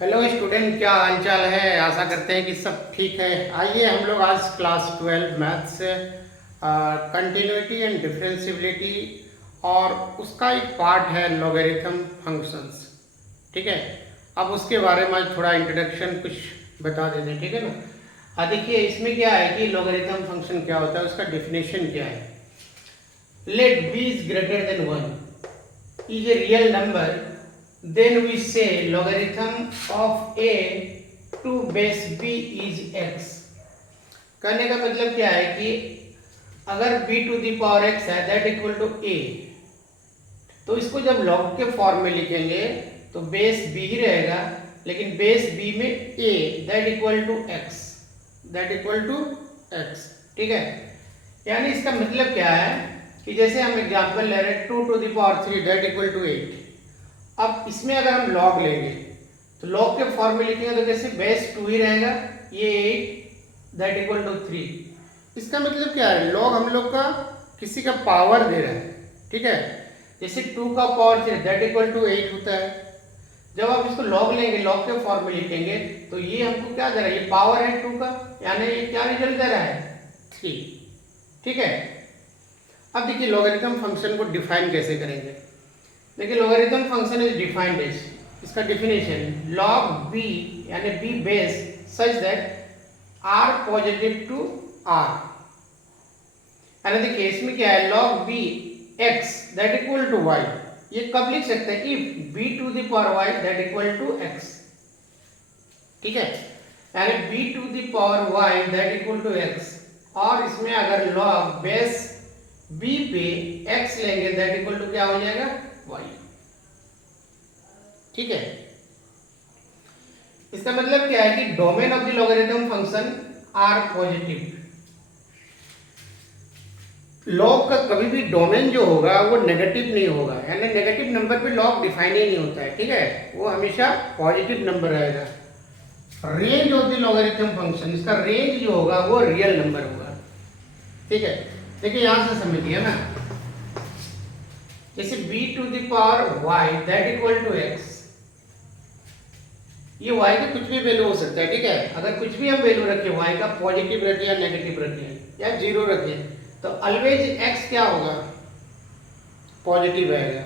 Hello student, क्या हालचाल है। आशा करते हैं कि सब ठीक है। आइए हम लोग आज class 12 maths continuity and differentiability और उसका एक पार्ट है लॉगरिथम फंक्शंस। ठीक है, अब उसके बारे में आज थोड़ा इंट्रोडक्शन कुछ बता देते हैं। ठीक है ना। देखिए इसमें क्या है कि लॉगरिथम फंक्शन क्या होता है, उसका डेफिनेशन क्या है। Let b is greater than 1 is a real number, then we say logarithm of a to base b is x। कहने का मतलब क्या है कि अगर b to the power x है दैट इक्वल टू a, तो इसको जब लॉग के फॉर्म में लिखेंगे तो बेस b ही रहेगा, लेकिन बेस b में a that equal to x, that equal to x। ठीक है, यानी इसका मतलब क्या है कि जैसे हम एग्जांपल ले रहे हैं 2 to the power 3 that equal to 8। अब इसमें अगर हम लॉग लेंगे तो लॉग के फॉर्म में लिखेंगे तो जैसे बेस 2 ही रहेगा, ये 8 दैट इक्वल टू 3। इसका मतलब क्या है, लॉग हम लोग का किसी का पावर दे रहा है। ठीक है, जैसे 2 का पावर 3 दैट इक्वल टू 8 होता है। जब आप इसको लॉग लेंगे, लॉग के फॉर्म में लिखेंगे तो ये हमको क्या दे रहा है, ये पावर है 2 का, यानी ये क्या रिजल्ट दे रहा है 3। ठीक है, अब देखिए लॉगरिथम फंक्शन को डिफाइन कैसे करेंगे। देखिए logarithm function is defined as, इसका डेफिनेशन लॉग बी यानी B base such that R positive to R. यानी देखिए इसमें क्या है, log B X that equal to Y, ये कब लिख सकते हैं, if B to the power Y that equal to X. ठीक है, यानी B to the power Y that equal to X, और इसमें अगर लॉग बेस b पे x लेंगे दैट इक्वल टू क्या हो जाएगा y। ठीक है, इसका मतलब क्या है कि domain of the logarithm function are positive. Log का कभी भी डोमेन जो होगा वो नेगेटिव नहीं होगा, यानी नेगेटिव नंबर पे लॉग डिफाइन ही नहीं होता है। ठीक है, वो हमेशा पॉजिटिव नंबर रहेगा। Range of the logarithm function, इसका रेंज जो होगा वो रियल नंबर होगा। ठीक है, देखिए यहां से समझिए ना, जैसे b to the power y that equal to x, ये y का कुछ भी वैल्यू हो सकता है। ठीक है, अगर कुछ भी हम वैल्यू रखें y का, पॉजिटिव रखें या नेगेटिव रखें या जीरो रखें, तो ऑलवेज x क्या होगा, पॉजिटिव रहेगा।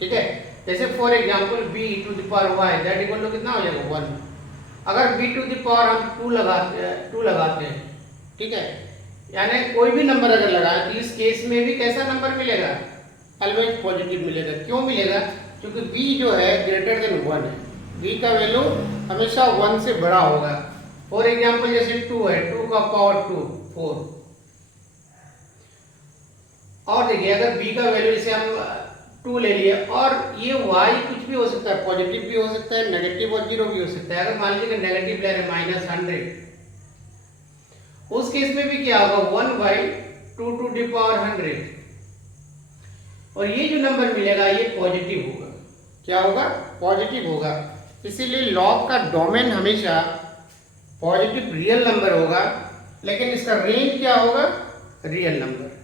ठीक है, जैसे for example b to the power y that equal to कितना हो जाएगा 1। अगर b टू द पावर हम 2 लगाते हैं, ठीक है, यानी कोई भी नंबर अगर लगाए तो इस केस में भी कैसा नंबर मिलेगा, ऑलवेज पॉजिटिव मिलेगा। क्यों मिलेगा, क्योंकि b जो है ग्रेटर देन 1 है, b का वैल्यू हमेशा 1 से बड़ा होगा। फॉर एग्जांपल जैसे 2 है, 2 का पावर 2 4। और देखिए अगर b का वैल्यू जैसे हम 2 ले लिए, और ये y कुछ भी हो सकता है, पॉजिटिव भी हो सकता है, नेगेटिव और जीरो भी हो सकता है। अगर मान लीजिए कि नेगेटिव ले रहे -100, उस केस में भी क्या होगा 1/2 टू द पावर 100, और ये जो नंबर मिलेगा ये पॉजिटिव होगा। क्या होगा, पॉजिटिव होगा। इसीलिए लॉग का डोमेन हमेशा पॉजिटिव रियल नंबर होगा, लेकिन इसका रेंज क्या होगा, रियल नंबर।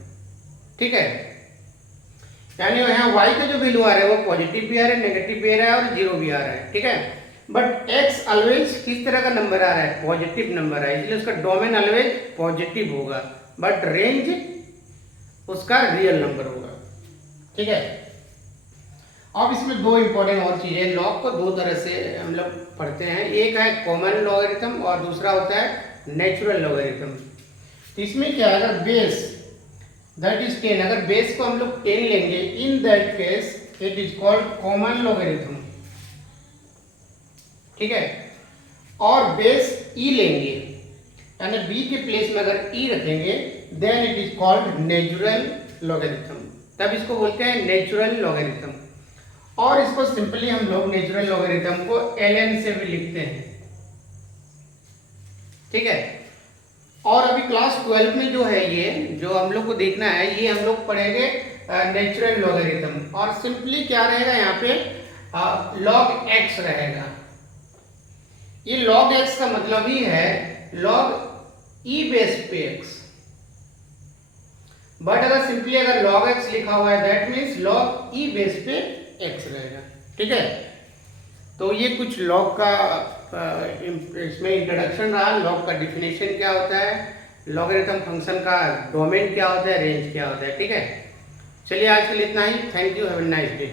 ठीक है, यानी यहाँ y का जो वैल्यू आ रहा है वो पॉजिटिव भी आ रहा है, नेगेटिव भी आ रहा है और जीरो भी आ रहा है। ठीक है, बट x ऑलवेज किस तरह का नंबर आ रहा है, पॉजिटिव नंबर है, इसलिए उसका डोमेन ऑलवेज पॉजिटिव होगा, बट रेंज उसका रियल नंबर होगा। ठीक है, अब इसमें दो इंपॉर्टेंट और चीजें, लॉग को दो तरह से हम लोग पढ़ते हैं, एक है कॉमन लॉगरिथम और दूसरा होता है नेचुरल लॉगरिथम। तो इसमें क्या है, अगर बेस दैट इज 10, अगर बेस को हम लोग 10 लेंगे, in that case it is called common logarithm. ठीक है, और बेस e लेंगे, यानी b के प्लेस में अगर e रखेंगे then it is called natural logarithm, तब इसको बोलते हैं नेचुरल लॉगरिथम। और इसको सिंपली हम लोग नेचुरल लॉगरिथम को ln से भी लिखते हैं। ठीक है, और अभी क्लास 12 में जो है ये जो हम लोग को देखना है, ये हम लोग पढ़ेंगे नेचुरल लॉगरिथम, और सिंपली क्या रहेगा यहाँ पे लॉग x रहेगा। ये log x का मतलब ही है log e बेस पे x, बट अगर सिंपली अगर log x लिखा हुआ है that means log e base पे x रहेगा। ठीक है, तो ये कुछ लॉग का इसमें इंट्रोडक्शन रहा। लॉग का डिफिनेशन क्या होता है, लॉगरिथम फंक्शन का डोमेन क्या होता है, रेंज क्या होता है। ठीक है, चलिए आज के लिए इतना ही। Thank you, have a nice day.